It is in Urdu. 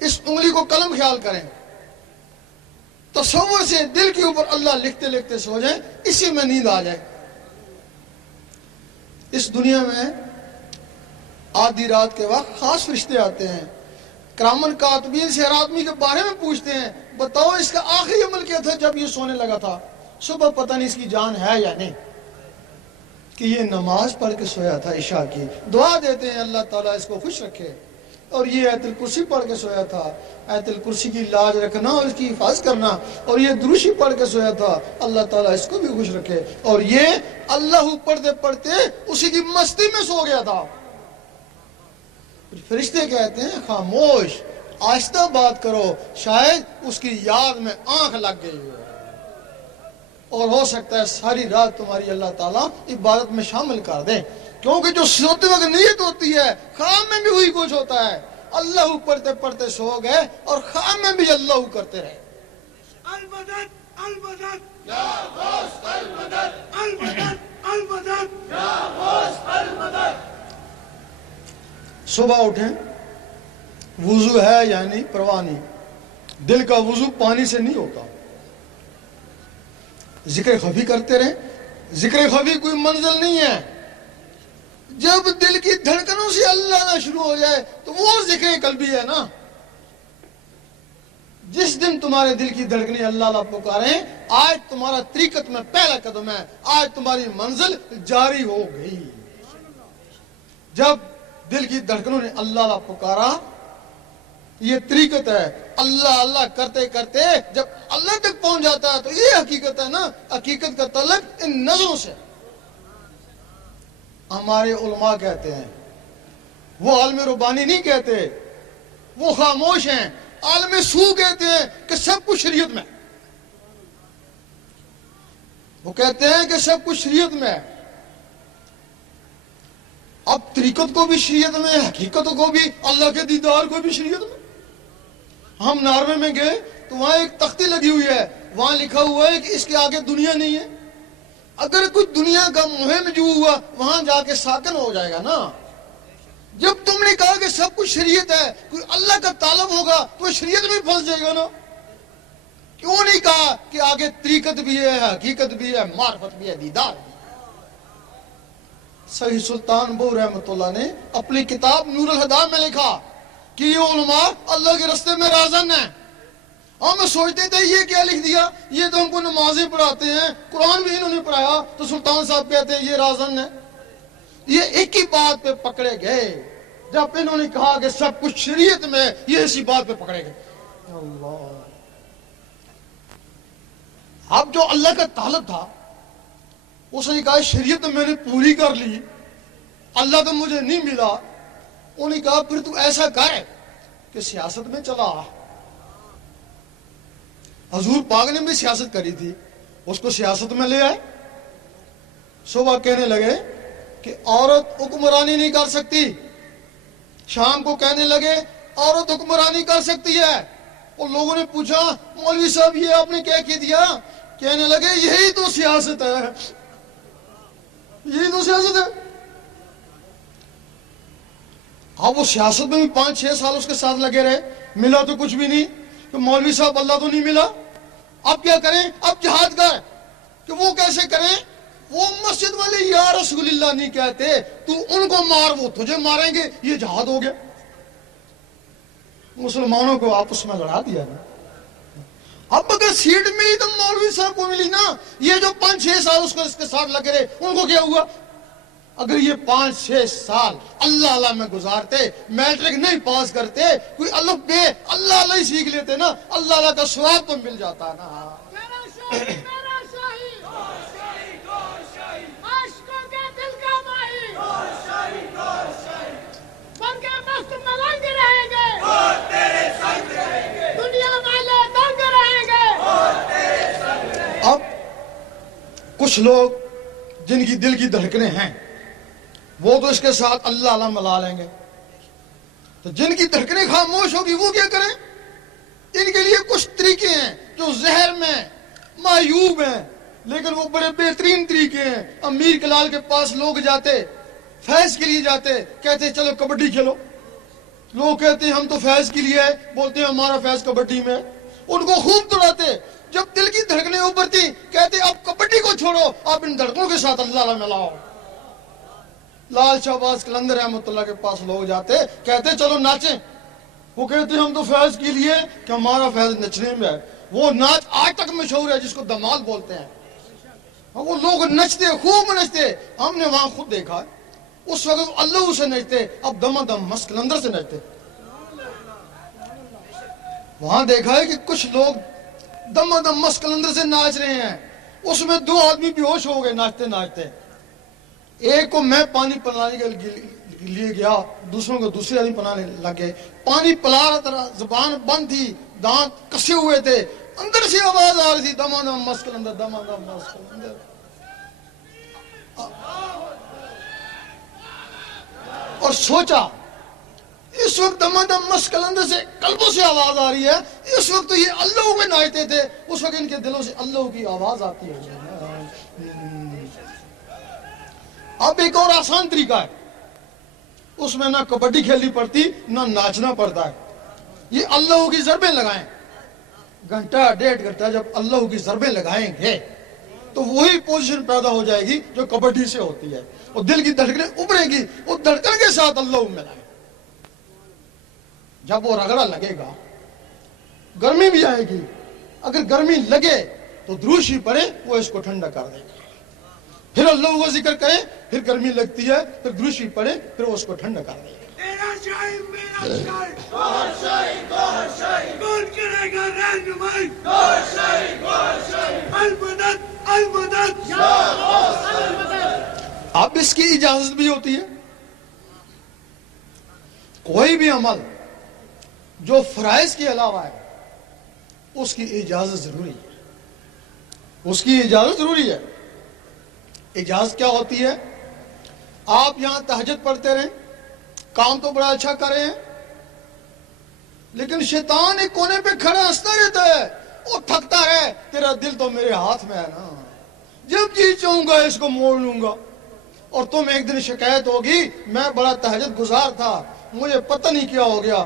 اس انگلی کو قلم خیال کریں، تصور سے دل کے اوپر اللہ لکھتے لکھتے سو جائیں، اسی میں نیند آ جائے۔ اس دنیا میں آدھی رات کے وقت خاص فرشتے آتے ہیں، کرامن کاتبین سے ہر آدمی کے بارے میں پوچھتے ہیں، بتاؤ اس کا آخری عمل کیا تھا جب یہ سونے لگا تھا؟ صبح پتہ نہیں اس کی جان ہے یا نہیں، کہ یہ نماز پڑھ کے سویا تھا عشاء کی، دعا دیتے ہیں اللہ تعالیٰ اس کو خوش رکھے، اور یہ آیت الکرسی پڑھ کے سویا تھا، آیت الکرسی کی لاج رکھنا اور اس کی حفاظت کرنا، اور یہ دروشی پڑھ کے سویا تھا، اللہ تعالیٰ اس کو بھی خوش رکھے، اور یہ اللہ پڑھتے پڑھتے اسی کی مستی میں سو گیا تھا۔ فرشتے کہتے ہیں خاموش، آہستہ بات کرو، شاید اس کی یاد میں آنکھ لگ گئی ہو، اور ہو سکتا ہے ساری رات تمہاری اللہ تعالیٰ عبادت میں شامل کر دے، کیونکہ جو سوتے وقت نیت ہوتی ہے خواب میں بھی وہی کچھ ہوتا ہے، اللہ پڑھتے پڑھتے سو گئے اور خواب میں بھی اللہ کرتے رہے۔ المدد المدد یا غوث المدد المدد المدد یا غوث المدد۔ صبح اٹھیں، وضو ہے یعنی پرواہ نہیں، دل کا وضو پانی سے نہیں ہوتا، ذکر خفی کرتے رہیں، ذکر خفی کوئی منزل نہیں ہے، جب دل کی دھڑکنوں سے اللہ نہ شروع ہو جائے تو وہ ذکر قلبی ہے نا۔ جس دن تمہارے دل کی دھڑکنیں اللہ اللہ پکاریں، آج تمہارا طریقت میں پہلا قدم ہے، آج تمہاری منزل جاری ہو گئی۔ جب دل کی دھڑکنوں نے اللہ اللہ پکارا، یہ طریقت ہے، اللہ اللہ کرتے کرتے جب اللہ تک پہنچ جاتا ہے تو یہ حقیقت ہے نا، حقیقت کا تعلق ان نظروں سے۔ ہمارے علماء کہتے ہیں، وہ عالم ربانی نہیں کہتے، وہ خاموش ہیں، عالم سو کہتے ہیں کہ سب کچھ شریعت میں، وہ کہتے ہیں کہ سب کچھ شریعت میں ہے۔ اب طریقت کو بھی شریعت میں، حقیقت کو بھی، اللہ کے دیدار کو بھی شریعت میں۔ ہم ناروے میں گئے تو وہاں ایک تختی لگی ہوئی ہے، وہاں لکھا ہوا ہے کہ اس کے آگے دنیا نہیں ہے۔ اگر کوئی دنیا کا مہم جو ہوا وہاں جا کے ساکن ہو جائے گا نا۔ جب تم نے کہا کہ سب کچھ شریعت ہے، کوئی اللہ کا طالب ہوگا تو شریعت میں پھنس جائے گا نا۔ کیوں نہیں کہا کہ آگے طریقت بھی ہے، حقیقت بھی ہے، معرفت بھی ہے، دیدار بھی ہے۔ سید سلطان بو رحمۃ اللہ نے اپنی کتاب نور الہدیٰ میں لکھا کہ یہ علماء اللہ کے راستے میں رازن ہیں۔ ہم سوچتے تھے یہ کیا لکھ دیا، یہ تو ہم کو نمازیں پڑھاتے ہیں، قرآن بھی انہوں نے پڑھایا، تو سلطان صاحب کہتے ہیں یہ رازن ہے۔ یہ ایک ہی بات پہ پکڑے گئے، جب انہوں نے کہا کہ سب کچھ شریعت میں، یہ اسی بات پہ پکڑے گئے۔ اللہ، اب جو اللہ کا طالب تھا اس نے کہا شریعت میں نے پوری کر لی، اللہ تو مجھے نہیں ملا۔ انہوں نے کہا پھر تو ایسا کر کہ سیاست میں چلا آ۔ حضور پاک نے بھی سیاست کری تھی، اس کو سیاست میں لے آئے۔ صبح کہنے لگے کہ عورت حکمرانی نہیں کر سکتی، شام کو کہنے لگے عورت حکمرانی کر سکتی ہے۔ اور لوگوں نے پوچھا مولوی صاحب یہ آپ نے کیا کہہ دیا؟ کہنے لگے یہی تو سیاست ہے، یہی تو سیاست ہے۔ اب وہ سیاست میں بھی 5-6 سال اس کے ساتھ لگے رہے، ملا تو کچھ بھی نہیں، کہ مولوی صاحب اللہ تو نہیں ملا، اب کیا کریں؟ اب جہاد کا ہے کہ وہ کیسے کریں؟ وہ مسجد والے یا رسول اللہ نہیں کہتے، تو ان کو مار وہ تجھے ماریں گے، یہ جہاد ہو گیا۔ مسلمانوں کو آپس میں لڑا دیا نا۔ اب اگر سیٹ ملی تو مولوی صاحب کو ملی نا، یہ جو 5-6 سال اس کے ساتھ لگے رہے ان کو کیا ہوا؟ اگر یہ 5-6 سال اللہ اللہ میں گزارتے، میٹرک نہیں پاس کرتے، کوئی الف بے اللہ اللہ ہی سیکھ لیتے نا، اللہ اللہ کا ثواب تو مل جاتا نا۔ اب کچھ لوگ جن کی دل کی دھڑکنیں ہیں وہ تو اس کے ساتھ اللہ اللہ ملا لیں گے، تو جن کی دھڑکنیں خاموش ہوگی وہ کیا کریں؟ ان کے لیے کچھ طریقے ہیں جو زہر میں معیوب ہیں، لیکن وہ بڑے بہترین طریقے ہیں۔ امیر کلال کے پاس لوگ جاتے، فیض کے لیے جاتے، کہتے چلو کبڈی کھیلو، لوگ کہتے ہیں ہم تو فیض کے لیے آئے، بولتے ہیں ہمارا فیض کبڈی میں، ان کو خوب دوڑاتے، جب دل کی دھڑکنیں ابھرتی کہتے اب کبڈی کو چھوڑو، اب ان دھڑکنوں کے ساتھ اللہ ملاؤ۔ لال شہباز قلندر رحمۃ اللہ کے پاس لوگ جاتے، کہتے چلو ناچیں، وہ کہتے ہم تو فیض کے لیے کہ ہمارا فیض نچنے میں ہے۔ وہ ناچ آج تک مشہور ہے جس کو دمال بولتے ہیں، وہ لوگ نچتے، خوب نچتے، ہم نے وہاں خود دیکھا ہے۔ اس وقت اللہ سے نچتے، اب دم دم مست قلندر سے نچتے۔ وہاں دیکھا ہے کہ کچھ لوگ دم دم مست قلندر سے ناچ رہے ہیں، اس میں 2 آدمی بے ہوش ہو گئے ناچتے ناچتے۔ ایک کو میں پانی پلانے کے لیے گیا، دوسروں کو دوسرے آدمی پلانے لگ گئے، پانی پلا رہا تھا، زبان بند تھی، دانت کسے ہوئے تھے، اندر سے آواز آ رہی تھی دم دم مست قلندر، دم دم مست قلندر۔ اور سوچا اس وقت دم دم مست قلندر سے قلبوں سے آواز آ رہی ہے، اس وقت تو یہ اللہ میں ناچتے تھے، اس وقت ان کے دلوں سے اللہ کی آواز آتی ہے۔ اب ایک اور آسان طریقہ ہے، اس میں نہ کبڈی کھیلنی پڑتی نہ ناچنا پڑتا ہے، یہ اللہ کی ضربیں لگائیں، گھنٹہ 1.5 گھنٹہ جب اللہ کی ضربیں لگائیں گے تو وہی پوزیشن پیدا ہو جائے گی جو کبڈی سے ہوتی ہے، اور دل کی دھڑکنیں ابھرے گی، وہ دھڑکن کے ساتھ اللہ ملائیں۔ جب وہ رگڑا لگے گا گرمی بھی آئے گی، اگر گرمی لگے تو دروشی پڑے، وہ اس کو ٹھنڈا کر دے گا، پھر اللہ کا ذکر کرے، پھر گرمی لگتی ہے، پھر دروشی پڑے، پھر وہ اس کو ٹھنڈا کر دے گا۔ تیرا شاہی میرا شاہی، گوہر شاہی گوہر شاہی، کون کرے گا رہنمائی، گوہر شاہی گوہر شاہی، المدد المدد یا غوث المدد۔ اب اس کی اجازت بھی ہوتی ہے، کوئی بھی عمل جو فرائض کے علاوہ ہے اس کی اجازت ضروری ہے، اس کی اجازت ضروری ہے۔ اجازت کیا ہوتی ہے؟ آپ یہاں تہجد پڑھتے رہیں، کام تو بڑا اچھا کر رہے ہیں، لیکن شیطان ایک کونے پہ کھڑا ہنستا رہتا ہے، وہ تھکتا ہے، تیرا دل تو میرے ہاتھ میں ہے نا، جب جی چاہوں گا اس کو موڑ لوں گا۔ اور تم ایک دن شکایت ہوگی میں بڑا تہجد گزار تھا، مجھے پتہ نہیں کیا ہو گیا،